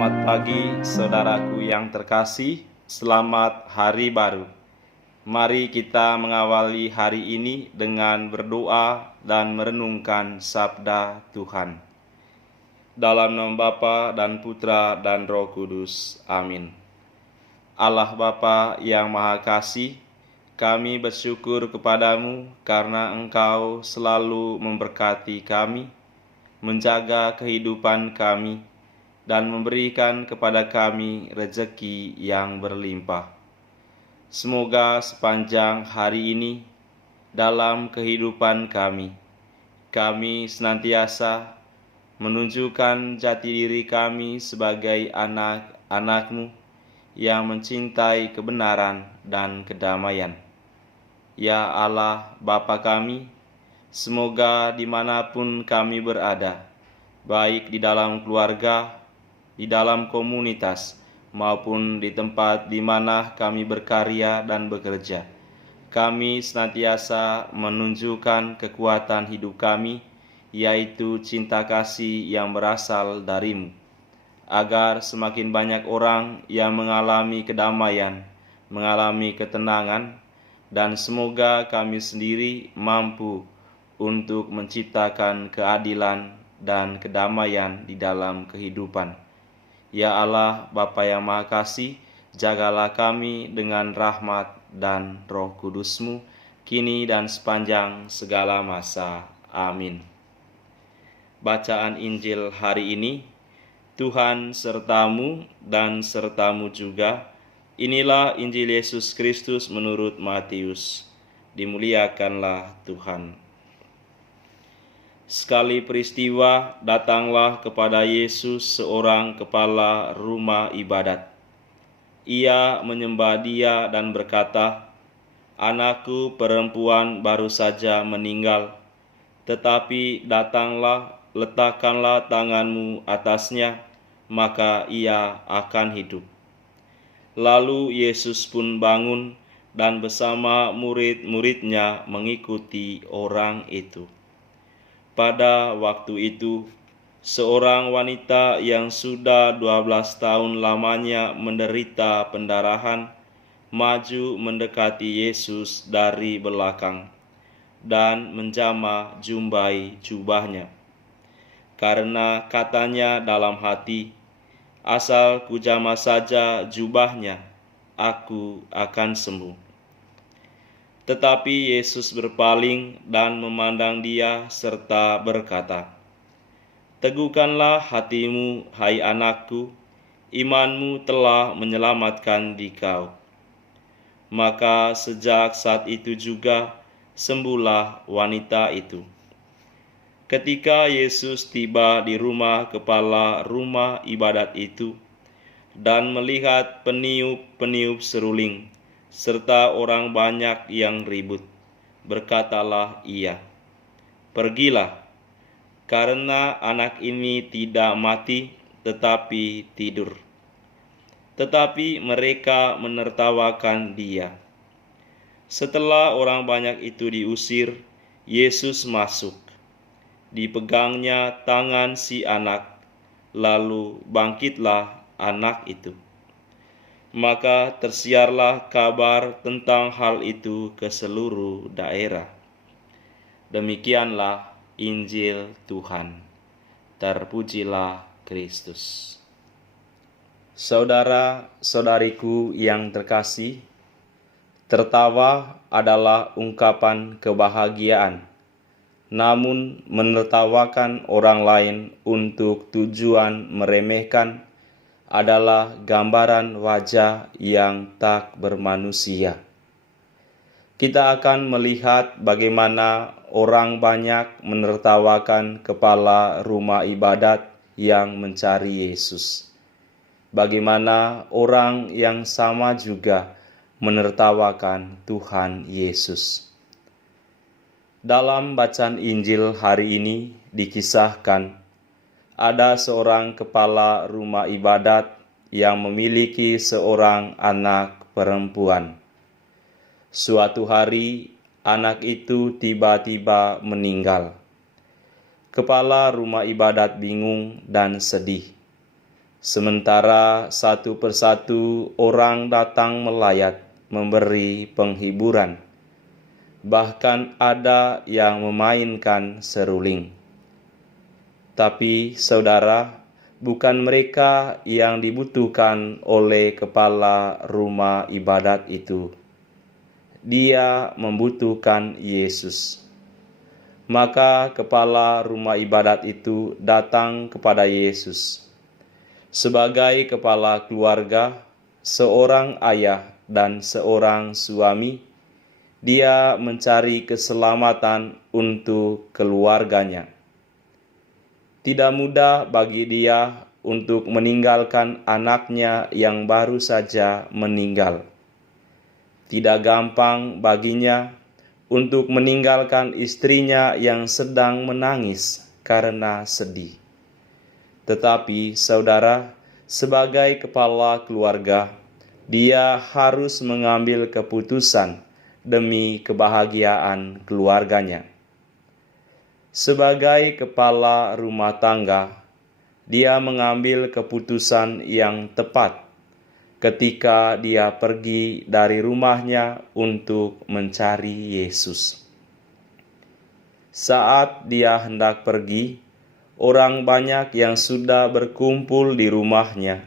Selamat pagi saudaraku yang terkasih, selamat hari baru. Mari kita mengawali hari ini dengan berdoa dan merenungkan sabda Tuhan. Dalam nama Bapa dan Putra dan Roh Kudus, amin. Allah Bapa yang Maha Kasih, kami bersyukur kepadamu karena Engkau selalu memberkati kami, menjaga kehidupan kami, dan memberikan kepada kami rezeki yang berlimpah. Semoga sepanjang hari ini dalam kehidupan kami senantiasa menunjukkan jati diri kami sebagai anak-anak-Mu yang mencintai kebenaran dan kedamaian. Ya Allah Bapa kami, semoga dimanapun kami berada, baik di dalam keluarga, di dalam komunitas, maupun di tempat di mana kami berkarya dan bekerja, kami senantiasa menunjukkan kekuatan hidup kami, yaitu cinta kasih yang berasal dari-Mu, agar semakin banyak orang yang mengalami kedamaian, mengalami ketenangan, dan semoga kami sendiri mampu untuk menciptakan keadilan dan kedamaian di dalam kehidupan. Ya Allah, Bapa yang Maha Kasih, jagalah kami dengan rahmat dan Roh Kudus-Mu, kini dan sepanjang segala masa. Amin. Bacaan Injil hari ini, Tuhan sertamu dan sertamu juga. Inilah Injil Yesus Kristus menurut Matius. Dimuliakanlah Tuhan. Sekali peristiwa, datanglah kepada Yesus seorang kepala rumah ibadat. Ia menyembah Dia dan berkata, "Anakku perempuan baru saja meninggal, tetapi datanglah, letakkanlah tanganmu atasnya, maka ia akan hidup." Lalu Yesus pun bangun dan bersama murid-muridnya mengikuti orang itu. Pada waktu itu, seorang wanita yang sudah 12 tahun lamanya menderita pendarahan, maju mendekati Yesus dari belakang dan menjamah jubahnya. Karena katanya dalam hati, "Asal kujamah saja jubahnya, aku akan sembuh." Tetapi Yesus berpaling dan memandang dia serta berkata, "Teguhkanlah hatimu, hai anakku, imanmu telah menyelamatkan dikau." Maka sejak saat itu juga sembuhlah wanita itu. Ketika Yesus tiba di rumah kepala rumah ibadat itu dan melihat peniup-peniup seruling serta orang banyak yang ribut, berkatalah Ia, "Pergilah, karena anak ini tidak mati tetapi tidur." Tetapi mereka menertawakan Dia. Setelah orang banyak itu diusir, Yesus masuk. Dipegangnya tangan si anak, lalu bangkitlah anak itu. Maka tersiarlah kabar tentang hal itu ke seluruh daerah. Demikianlah Injil Tuhan. Terpujilah Kristus. Saudara-saudariku yang terkasih, tertawa adalah ungkapan kebahagiaan. Namun menertawakan orang lain untuk tujuan meremehkan adalah gambaran wajah yang tak bermanusia. Kita akan melihat bagaimana orang banyak menertawakan kepala rumah ibadat yang mencari Yesus. Bagaimana orang yang sama juga menertawakan Tuhan Yesus. Dalam bacaan Injil hari ini dikisahkan ada seorang kepala rumah ibadat yang memiliki seorang anak perempuan. Suatu hari, anak itu tiba-tiba meninggal. Kepala rumah ibadat bingung dan sedih. Sementara satu persatu orang datang melayat memberi penghiburan. Bahkan ada yang memainkan seruling. Tapi saudara, bukan mereka yang dibutuhkan oleh kepala rumah ibadat itu. Dia membutuhkan Yesus. Maka kepala rumah ibadat itu datang kepada Yesus. Sebagai kepala keluarga, seorang ayah dan seorang suami, dia mencari keselamatan untuk keluarganya. Tidak mudah bagi dia untuk meninggalkan anaknya yang baru saja meninggal. Tidak gampang baginya untuk meninggalkan istrinya yang sedang menangis karena sedih. Tetapi saudara, sebagai kepala keluarga, dia harus mengambil keputusan demi kebahagiaan keluarganya. Sebagai kepala rumah tangga, dia mengambil keputusan yang tepat ketika dia pergi dari rumahnya untuk mencari Yesus. Saat dia hendak pergi, orang banyak yang sudah berkumpul di rumahnya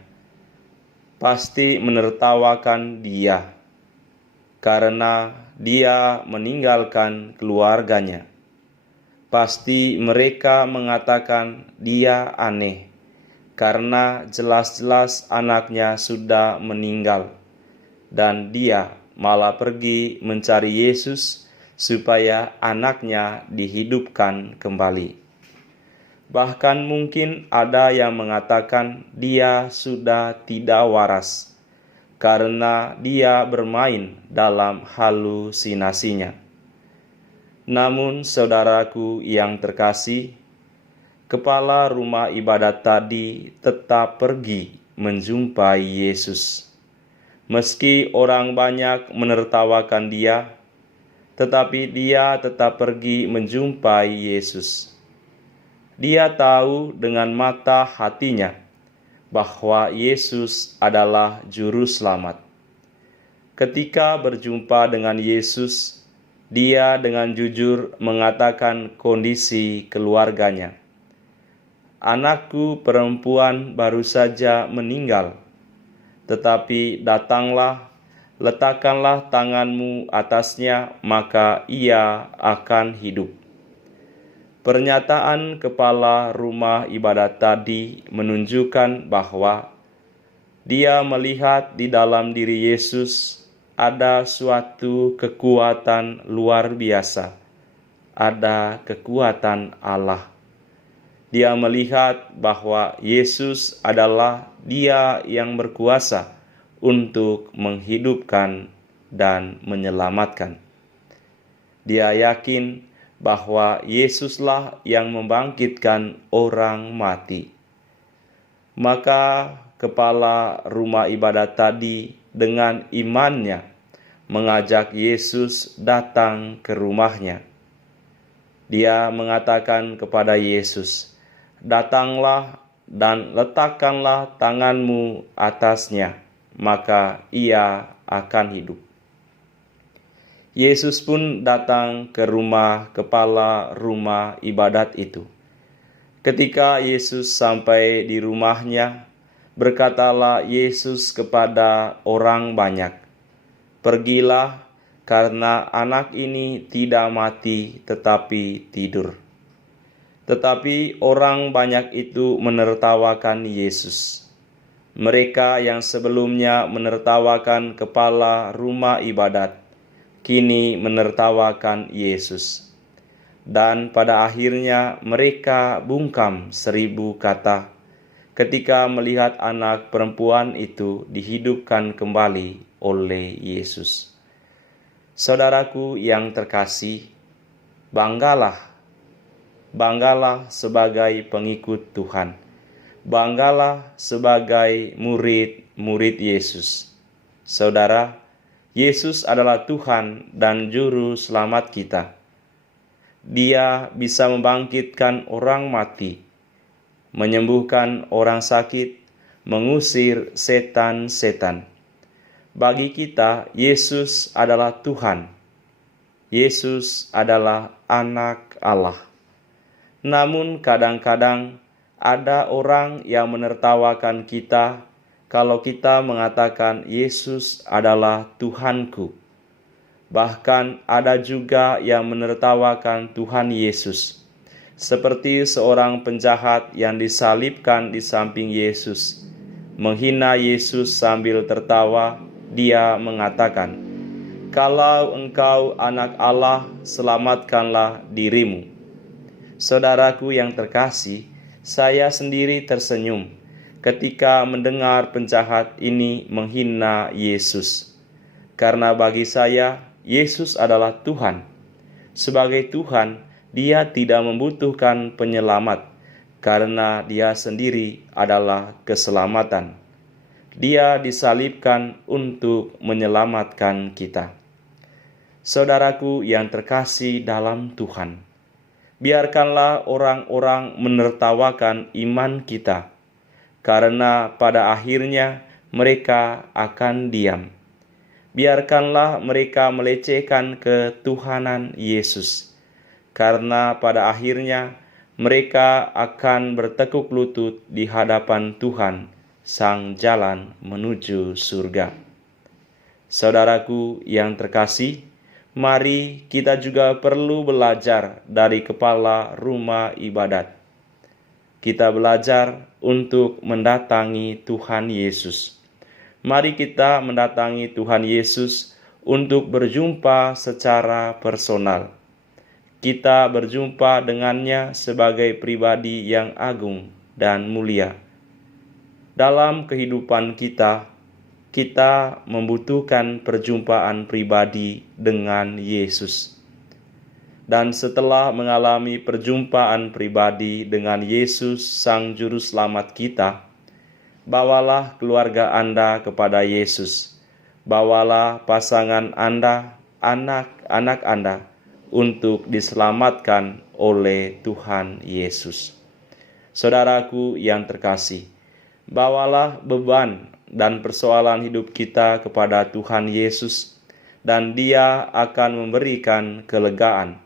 pasti menertawakan dia karena dia meninggalkan keluarganya. Pasti mereka mengatakan dia aneh, karena jelas-jelas anaknya sudah meninggal, dan dia malah pergi mencari Yesus supaya anaknya dihidupkan kembali. Bahkan mungkin ada yang mengatakan dia sudah tidak waras, karena dia bermain dalam halusinasinya. Namun saudaraku yang terkasih, kepala rumah ibadat tadi tetap pergi menjumpai Yesus. Meski orang banyak menertawakan dia, tetapi dia tetap pergi menjumpai Yesus. Dia tahu dengan mata hatinya bahwa Yesus adalah juru selamat. Ketika berjumpa dengan Yesus, dia dengan jujur mengatakan kondisi keluarganya. Anakku perempuan baru saja meninggal, tetapi datanglah, letakkanlah tanganmu atasnya, maka ia akan hidup. Pernyataan kepala rumah ibadat tadi menunjukkan bahwa dia melihat di dalam diri Yesus ada suatu kekuatan luar biasa, ada kekuatan Allah. Dia melihat bahwa Yesus adalah Dia yang berkuasa untuk menghidupkan dan menyelamatkan. Dia yakin bahwa Yesuslah yang membangkitkan orang mati. Maka kepala rumah ibadat tadi dengan imannya mengajak Yesus datang ke rumahnya. Dia mengatakan kepada Yesus, "Datanglah dan letakkanlah tanganmu atasnya, maka ia akan hidup." Yesus pun datang ke rumah kepala rumah ibadat itu. Ketika Yesus sampai di rumahnya, berkatalah Yesus kepada orang banyak, "Pergilah, karena anak ini tidak mati tetapi tidur." Tetapi orang banyak itu menertawakan Yesus. Mereka yang sebelumnya menertawakan kepala rumah ibadat, kini menertawakan Yesus. Dan pada akhirnya mereka bungkam 1000 kata ketika melihat anak perempuan itu dihidupkan kembali oleh Yesus. Saudaraku yang terkasih, banggalah sebagai pengikut Tuhan. Banggalah sebagai murid-murid Yesus. Saudara, Yesus adalah Tuhan dan Juru Selamat kita. Dia bisa membangkitkan orang mati, menyembuhkan orang sakit, mengusir setan-setan. Bagi kita, Yesus adalah Tuhan. Yesus adalah Anak Allah. Namun kadang-kadang ada orang yang menertawakan kita kalau kita mengatakan Yesus adalah Tuhanku. Bahkan ada juga yang menertawakan Tuhan Yesus, seperti seorang penjahat yang disalibkan di samping Yesus. Menghina Yesus sambil tertawa, dia mengatakan, "Kalau engkau anak Allah, selamatkanlah dirimu." Saudaraku yang terkasih, saya sendiri tersenyum ketika mendengar penjahat ini menghina Yesus. Karena bagi saya, Yesus adalah Tuhan. Sebagai Tuhan, Dia tidak membutuhkan penyelamat karena Dia sendiri adalah keselamatan. Dia disalibkan untuk menyelamatkan kita. Saudaraku yang terkasih dalam Tuhan, biarkanlah orang-orang menertawakan iman kita, karena pada akhirnya mereka akan diam. Biarkanlah mereka melecehkan ketuhanan Yesus, karena pada akhirnya mereka akan bertekuk lutut di hadapan Tuhan, Sang Jalan menuju surga. Saudaraku yang terkasih, mari kita juga perlu belajar dari kepala rumah ibadat. Kita belajar untuk mendatangi Tuhan Yesus. Mari kita mendatangi Tuhan Yesus untuk berjumpa secara personal. Kita berjumpa dengannya sebagai pribadi yang agung dan mulia. Dalam kehidupan kita membutuhkan perjumpaan pribadi dengan Yesus. Dan setelah mengalami perjumpaan pribadi dengan Yesus, Sang Juru Selamat kita, bawalah keluarga Anda kepada Yesus. Bawalah pasangan Anda, anak-anak Anda, untuk diselamatkan oleh Tuhan Yesus. Saudaraku yang terkasih, bawalah beban dan persoalan hidup kita kepada Tuhan Yesus, dan Dia akan memberikan kelegaan.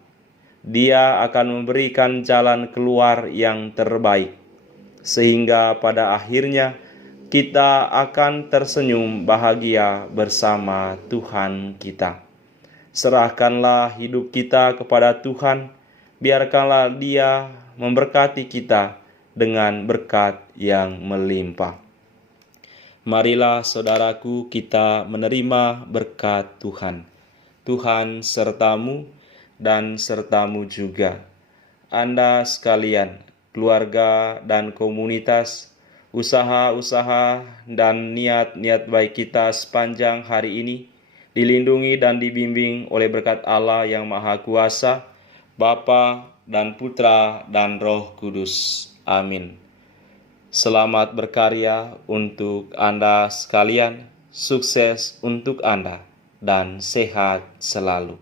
Dia akan memberikan jalan keluar yang terbaik, sehingga pada akhirnya kita akan tersenyum bahagia bersama Tuhan kita. Serahkanlah hidup kita kepada Tuhan, biarkanlah Dia memberkati kita dengan berkat yang melimpah. Marilah saudaraku, kita menerima berkat Tuhan. Tuhan sertamu dan sertamu juga. Anda sekalian, keluarga dan komunitas, usaha-usaha dan niat-niat baik kita sepanjang hari ini dilindungi dan dibimbing oleh berkat Allah yang Maha Kuasa, Bapa dan Putra dan Roh Kudus. Amin. Selamat berkarya untuk Anda sekalian, sukses untuk Anda, dan sehat selalu.